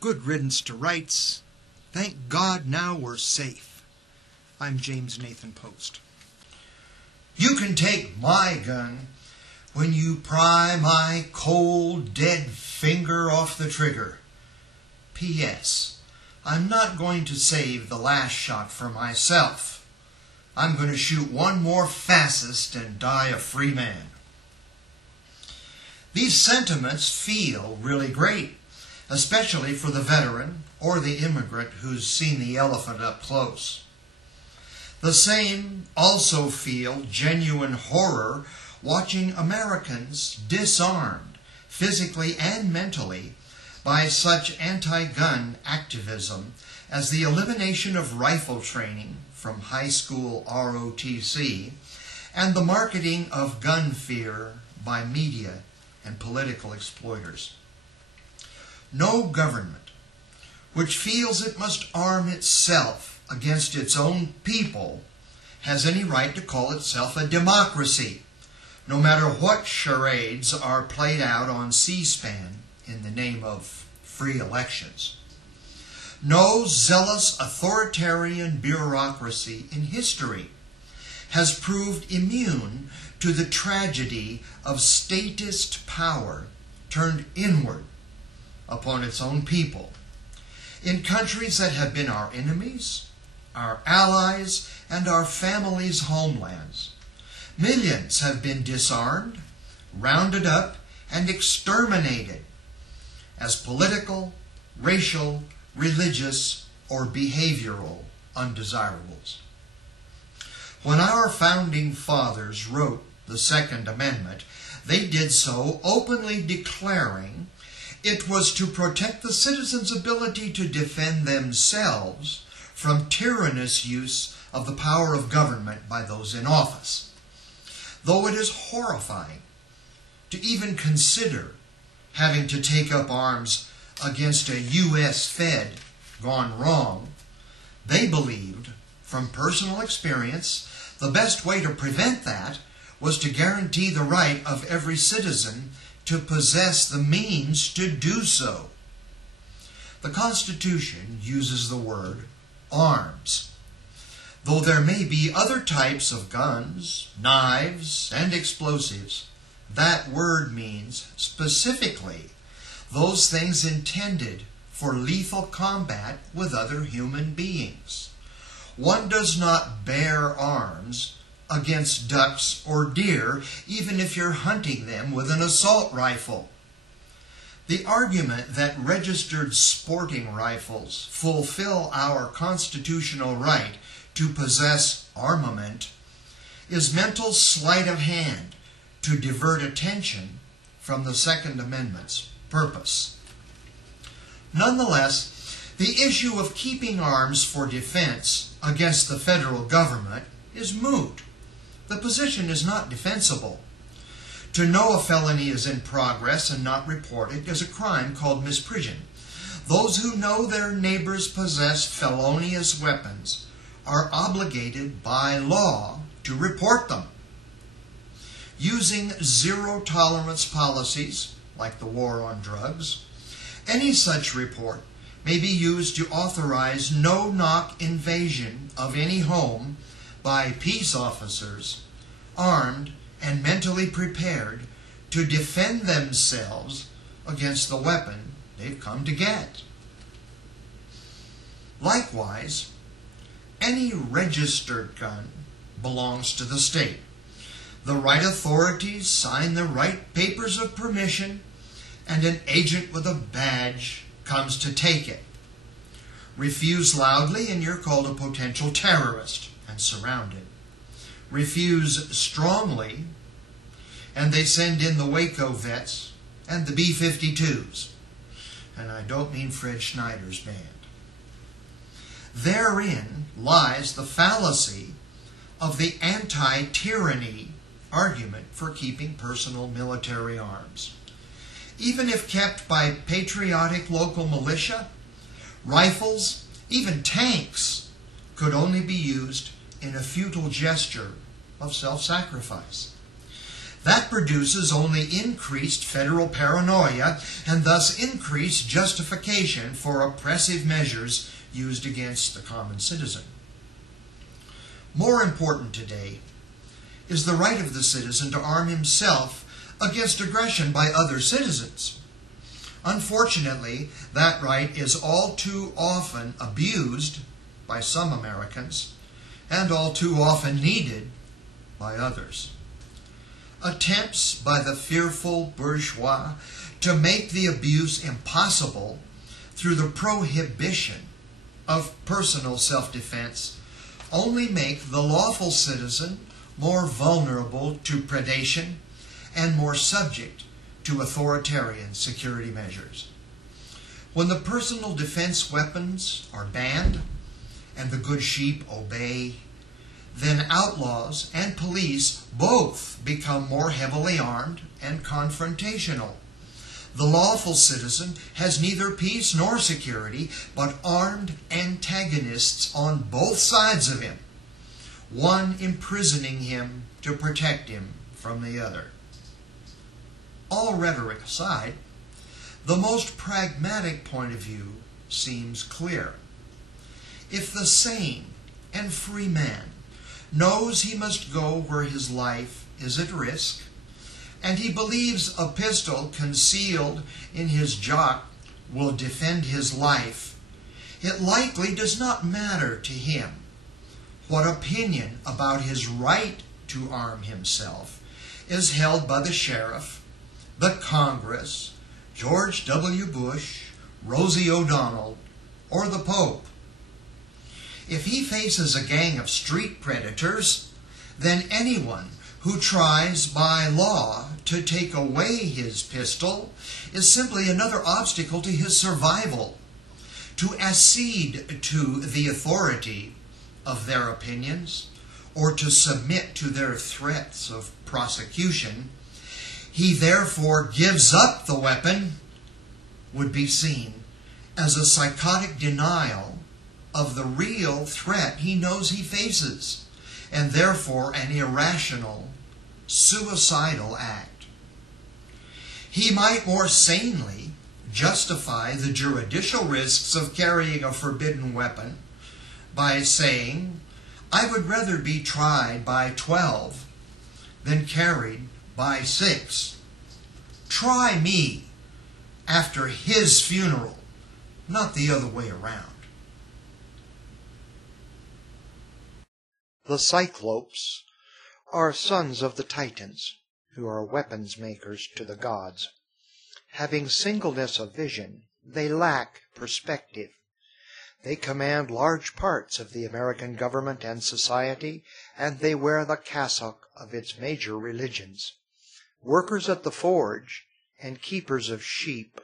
Good riddance to rights. Thank God now we're safe. I'm James Nathan Post. You can take my gun when you pry my cold, dead finger off the trigger. P.S. I'm not going to save the last shot for myself. I'm going to shoot one more fascist and die a free man. These sentiments feel really great, especially for the veteran or the immigrant who's seen the elephant up close. The same also feel genuine horror watching Americans disarmed, physically and mentally, by such anti-gun activism as the elimination of rifle training from high school ROTC and the marketing of gun fear by media and political exploiters. No government which feels it must arm itself against its own people has any right to call itself a democracy, no matter what charades are played out on C-SPAN in the name of free elections. No zealous authoritarian bureaucracy in history has proved immune to the tragedy of statist power turned inward upon its own people. In countries that have been our enemies, our allies, and our families' homelands, millions have been disarmed, rounded up, and exterminated as political, racial, religious, or behavioral undesirables. When our founding fathers wrote the Second Amendment, they did so openly declaring it was to protect the citizens' ability to defend themselves from tyrannous use of the power of government by those in office. Though it is horrifying to even consider having to take up arms against a U.S. Fed gone wrong, they believed, from personal experience, the best way to prevent that was to guarantee the right of every citizen to possess the means to do so. The Constitution uses the word arms. Though there may be other types of guns, knives, and explosives, that word means specifically those things intended for lethal combat with other human beings. One does not bear arms against ducks or deer, even if you're hunting them with an assault rifle. The argument that registered sporting rifles fulfill our constitutional right to possess armament is mental sleight of hand to divert attention from the Second Amendment's purpose. Nonetheless, the issue of keeping arms for defense against the federal government is moot. The position is not defensible. To know a felony is in progress and not report it is a crime called misprision. Those who know their neighbors possess felonious weapons are obligated by law to report them. Using zero-tolerance policies, like the war on drugs, any such report may be used to authorize no-knock invasion of any home by peace officers, armed and mentally prepared to defend themselves against the weapon they've come to get. Likewise, any registered gun belongs to the state. The right authorities sign the right papers of permission, and an agent with a badge comes to take it. Refuse loudly and you're called a potential terrorist and surrounded. Refuse strongly and they send in the Waco vets and the B-52s. And I don't mean Fred Schneider's band. Therein lies the fallacy of the anti-tyranny argument for keeping personal military arms. Even if kept by patriotic local militia, rifles, even tanks, could only be used in a futile gesture of self-sacrifice. That produces only increased federal paranoia and thus increased justification for oppressive measures used against the common citizen. More important today is the right of the citizen to arm himself against aggression by other citizens. Unfortunately, that right is all too often abused by some Americans and all too often needed by others. Attempts by the fearful bourgeois to make the abuse impossible through the prohibition of personal self-defense only make the lawful citizen more vulnerable to predation and more subject to authoritarian security measures. When the personal defense weapons are banned and the good sheep obey, then outlaws and police both become more heavily armed and confrontational. The lawful citizen has neither peace nor security, but armed antagonists on both sides of him, one imprisoning him to protect him from the other. All rhetoric aside, the most pragmatic point of view seems clear. If the sane and free man knows he must go where his life is at risk, and he believes a pistol concealed in his jock will defend his life, it likely does not matter to him what opinion about his right to arm himself is held by the sheriff, the Congress, George W. Bush, Rosie O'Donnell, or the Pope. If he faces a gang of street predators, then anyone who tries by law to take away his pistol is simply another obstacle to his survival. To accede to the authority of their opinions or to submit to their threats of prosecution, he therefore gives up the weapon, would be seen as a psychotic denial of the real threat he knows he faces, and therefore an irrational, suicidal act. He might more sanely justify the juridical risks of carrying a forbidden weapon by saying, "I would rather be tried by 12 than carried by 6. Try me after his funeral, not the other way around." The Cyclops are sons of the Titans, who are weapons makers to the gods. Having singleness of vision, they lack perspective. They command large parts of the American government and society, and they wear the cassock of its major religions. Workers at the forge and keepers of sheep,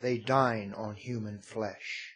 they dine on human flesh.